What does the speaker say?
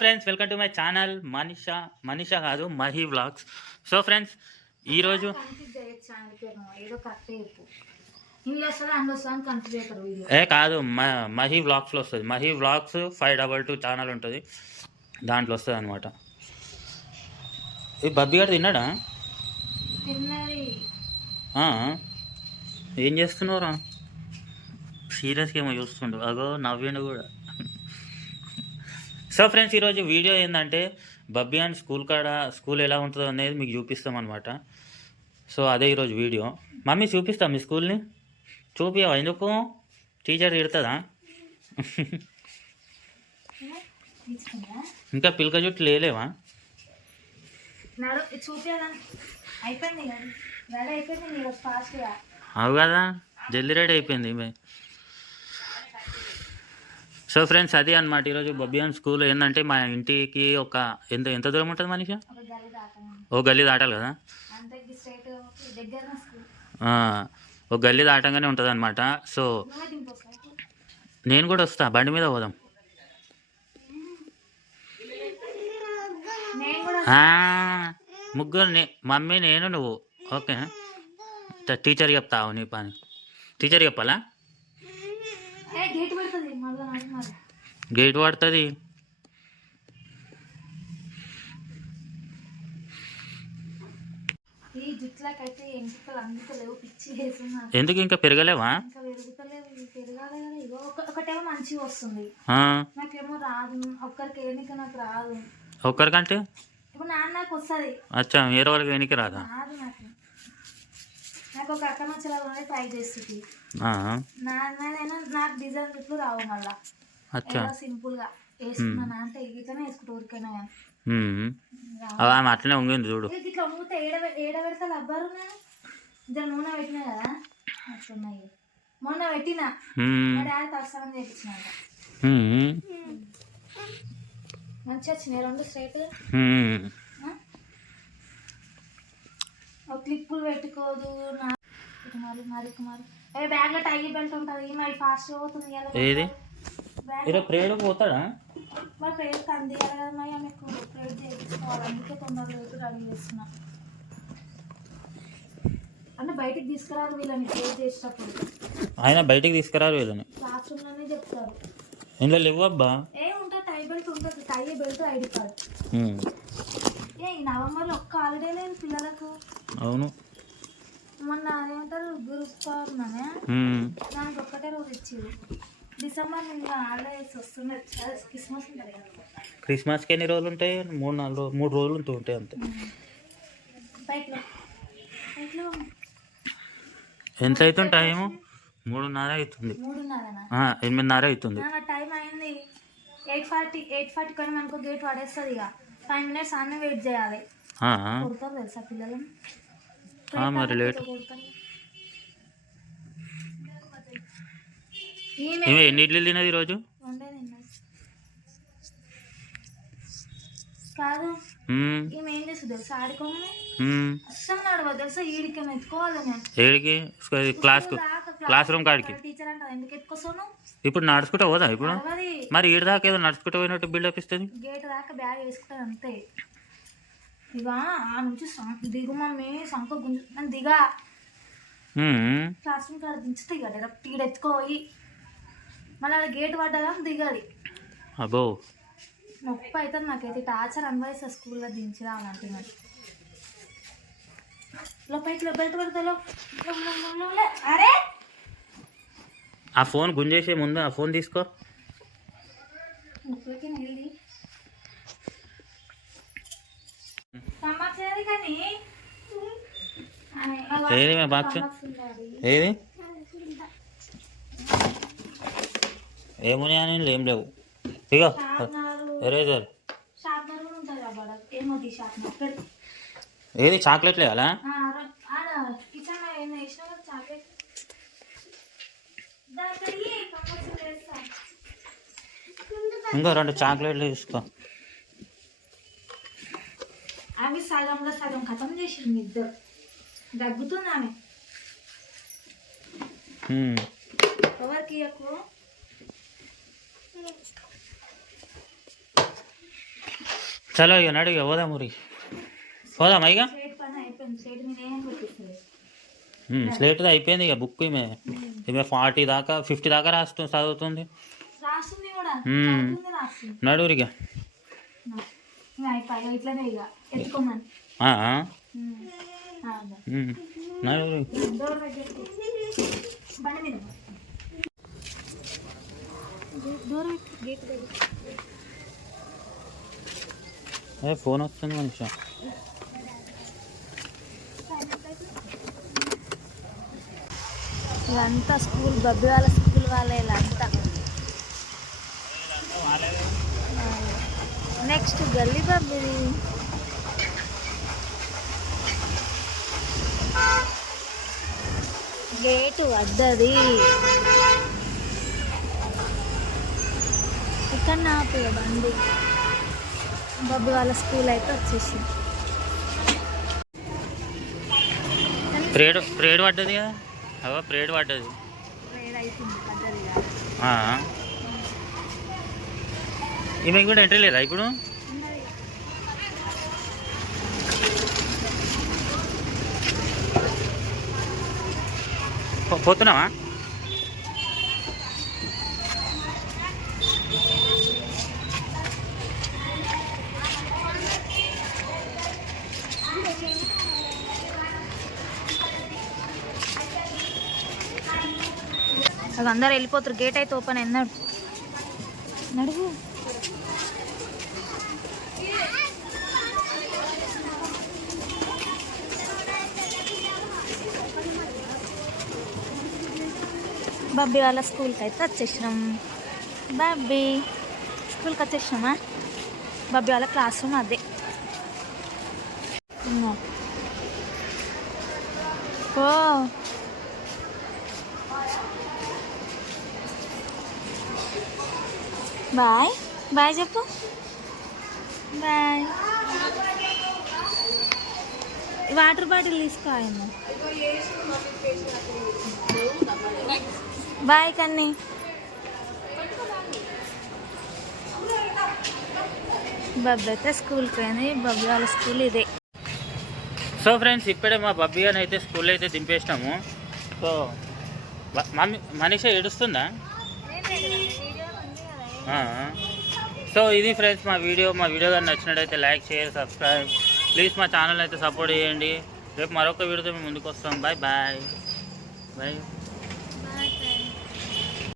Friends welcome to my channel Manisha Manisha కాదు Mahi vlogs so friends ఈరోజు ఏ కాదు మ మహి వ్లాగ్స్లో వస్తుంది. Mahi vlogs five double two channel ఉంటుంది. దాంట్లో వస్తుంది అనమాట ఈ బబ్బి గారు తిన్నాడా? ఏం చేస్తున్నావురా? సీరియస్గా ఏమో చూస్తుండు. అగో నవ్విండు కూడా. సో ఫ్రెండ్స్ ఈరోజు వీడియో ఏంటంటే బబ్బీ అండ్ స్కూల్ కాడ స్కూల్ ఎలా ఉంటుందో అనేది మీకు చూపిస్తాం అనమాట సో అదే ఈరోజు వీడియో. మమ్మీ చూపిస్తాం మీ స్కూల్ని. చూపియవా ఎందుకు? టీచర్ తిడుతుందా? ఇంకా పిలక జుట్టు లేలేవా? అవు కదా జల్దీ రెడీ అయిపోయింది. సో ఫ్రెండ్స్ అది అనమాట ఈరోజు బబ్బియాన్ స్కూల్ ఏంటంటే మా ఇంటికి ఒక ఎంత ఎంత దూరం ఉంటుంది మనిషి? ఒక గల్లి దాకా ఓ గల్లీ దాటాలి కదా? ఒక గల్లీ దాటంగానే ఉంటుంది అనమాట సో నేను కూడా వస్తా బండి మీద పోదాం. ముగ్గురు నే మమ్మీ నేను నువ్వు. ఓకే. టీచర్ చెప్తావు నీ పని. టీచర్ చెప్పాలా ఏ గేట్ పెడుతుంది మళ్ళీ నాకు మళ్ళీ గేట్ పడుతుంది ఎందుకు ఇంకా పెరగలేవా? ఒకటేమో మంచిగా వస్తుంది. నాకేమో రాదు ఒక్కరికి ఏనిక నాకు రాదు. ఒక్కరికంటే? ఇప్పుడు నాన్న నాకు వస్తుంది. అచ్చా వేరే వాళ్ళకి వెనక్కి రాదా? రాదు నాకు. నాకు ఒక అక్క మచ్చలా ఉన్నది ట్రై చేస్తుంది. ఆ, నాన్నైనా నాకు డిజైన్ రావు మళ్ళా. అచ్చా. సింపుల్గా వేసుకున్నాను అంటే ఇట్లనే వేసుకుంటూ ఊరికైనా. అవి ఆమె అట్లనే ఉంగింది చూడు. ఇట్లా అమ్ముతే ఏడ ఏడ పెడతా నేను ఇద్దరు నూనె పెట్టినా కదా. అట్లున్నాయి. మొన్న పెట్టినా. మా డాడీ తలస్నానం చేయించినాక. మంచిగా వచ్చినాయి. రెండు స్ట్రైట్. క్లిప్పులు పెట్టుకోదు. నా కుమారు మరి కుమారు బ్యాగ్లో టై బెల్ట్ ఉంటుంది. మరి ఫాస్ట్ పోతుంది కదా. ఏది? ఈరోజు ప్రేయర్ పోతాడా? మరి ప్రేయర్ కంది కదా మరి ఆమెకు ప్రేయర్ చేయించుకోవాలి. అందుకే తొందరగా లేపు రెడీ చేస్తున్నా. అంటే బయటికి వీళ్ళని ప్రేయర్ చేసేటప్పుడు. ఆయన బయటికి తీసుకురారు వీళ్ళని. క్లాస్ చెప్తారు. ఇందులో లేవబ్బా ఏ ఉంటుంది టై బెల్ట్ ఉంటుంది. Tie belt ID card. ఏ ఈ నవంబర్లో ఒక్క హాలిడే లేదు పిల్లలకు. అవును. మొన్న ఏమంటారు గురు పౌర్ణమి ఉమ్. దానికి ఒక్కటే రోజు ఇచ్చింది డిసెంబర్ ఇంకా హాలిడేస్ వస్తున్నాయి అదే క్రిస్మస్ ఉంటుంది కదా. క్రిస్మస్కి ఎన్ని రోజులు ఉంటాయి? మూడు నాలుగు రోజులు మూడు రోజులు ఉంటూ ఉంటాయి అంతే. ఎంత అవుతుంది టైము? మూడున్నర అవుతుంది ఎనిమిదిన్నర అవుతుంది టైం అయింది. ఎయిట్ ఫార్టీ ఎయిట్ ఫార్టీ కొని మనకు గేట్ పడేస్తుంది ఇక. ఫైవ్ మినిట్స్ అన్నీ వెయిట్ చేయాలి. తెలుసా పిల్లలు? మరి లేట్ కొడతారు. ఈమె ఏమి ఎన్ని ఇడ్లీలు తినది ఈరోజు? తిన్నది కాదు ఉమ్, ఈమె ఏం చేస్తుంది తెలుసా? ఆడుకోమని? ఉమ్. అస్సలు నడవదు తెలుసా? ఈడికి ఎత్తుకోవాలి ఏడికి? క్లాస్కు క్లాస్ రూమ్ కాడికి. టీచర్ అంటారు ఎందుకు ఎత్తుకోసాను ఇప్పుడు నడుచుకుంటా పోదా ఇప్పుడు? మరి ఈడ దాకా ఏదో నడుచుకుంటూ పోయినట్టు బిల్డప్ ఇస్తుంది? గేట్ దాకా బ్యాగ్ వేసుకుంటాను అంతే. ఇక ఆ నుంచి దిగు మమ్మీ సంక గుంజు దిగా. క్లాస్ రూమ్ కాడ దించుతా ఇక. డైరెక్ట్ ఈడ ఎత్తుకోయి. మళ్ళీ గేట్ పడ్డదా? దిగాలి అబ్బో. నొప్పి అవుతుంది నాకైతే. టార్చర్ అనుభవిస్తా స్కూల్లో దించి రావాలంటే మరి అరే! ఆ ఫోన్ గుంజేసే ముందు ఆ ఫోన్ తీసుకో. ఏది బాక్స్? ఏది? ఏమున్నాయి అని ఏం లేవు. ఇగో ఎరేజర్ ఏది చాక్లెట్ లేవాలా ఇంకో రెండు చాక్లెట్లు తీసుకో. అవి సగంలో సగం ఖతం చేసిండు మీ ఇద్దరు. ఉమ్. ఎవరికి ఎక్కువ చలో ఇక నడు ఇక పోదాం ఊరి పోదామా ఇక స్లేట్ పని అయిపోయింది ఇక బుక్ ఈమె. ఈమె ఫార్టీ దాకా ఫిఫ్టీ దాకా రాస్తు చదువుతుంది. రాస్తుంది. చదువుతుంది అయిపోయి ఇట్లనే ఇక ఎత్తుకోమని ఆ, మ్మ్. ఆ, దా. ఉమ్, నడువురి డోర్ దగ్గరికి బండి మీద డోర్ పెట్టు గేట్ దగ్గర ఏ ఫోన్ వస్తుంది మనిషి ఇదంతా స్కూల్ బబ్బి వాళ్ళ స్కూల్ వాళ్ళే ఇదంతా నెక్స్ట్ గల్లీ బబ్బిది గేటు వద్దది. ఇక్కడ నాపే బండి. బబ్బి వాళ్ళ స్కూల్ అయితే వచ్చేసింది. ప్రేడ్ ప్రేడ్ పడ్డది కదా? అవో ప్రేడ్ పడ్డది. ఈమెకి కూడా ఎంట్రీ లేదా ఇప్పుడు? పోతున్నావా? అది అందరు వెళ్ళిపోతారు. గేట్ అయితే ఓపెన్ అన్నాడు నడువు. బాబీ వాళ్ళ స్కూల్కి అయితే వచ్చేసినాం. బాబీ స్కూల్కి వచ్చేసినామా? బాబీ వాళ్ళ క్లాస్ రూమ్ అదే. ఓ. బాయ్. బాయ్ చెప్పు. బాయ్. వాటర్ బాటిల్ తీసుకోవాలమ్మా బాయ్ కన్నీ. బబ్బీ అయితే స్కూల్కి పోయింది. బబ్బీ వాళ్ళ స్కూల్ ఇదే. సో ఫ్రెండ్స్ ఇప్పుడే మా బబ్బీ అని అయితే స్కూల్లో అయితే దింపేసినాము. సో వ- మమ్మీ మనీష ఏడుస్తుందా? సో ఇది ఫ్రెండ్స్ మా వీడియో. మా వీడియో కానీ నచ్చినట్టయితే లైక్ షేర్ సబ్స్క్రైబ్. ప్లీజ్ మా ఛానల్ అయితే సపోర్ట్ చేయండి. రేపు మరొక వీడియోతో మేము ముందుకు వస్తాం. Bye bye. బాయ్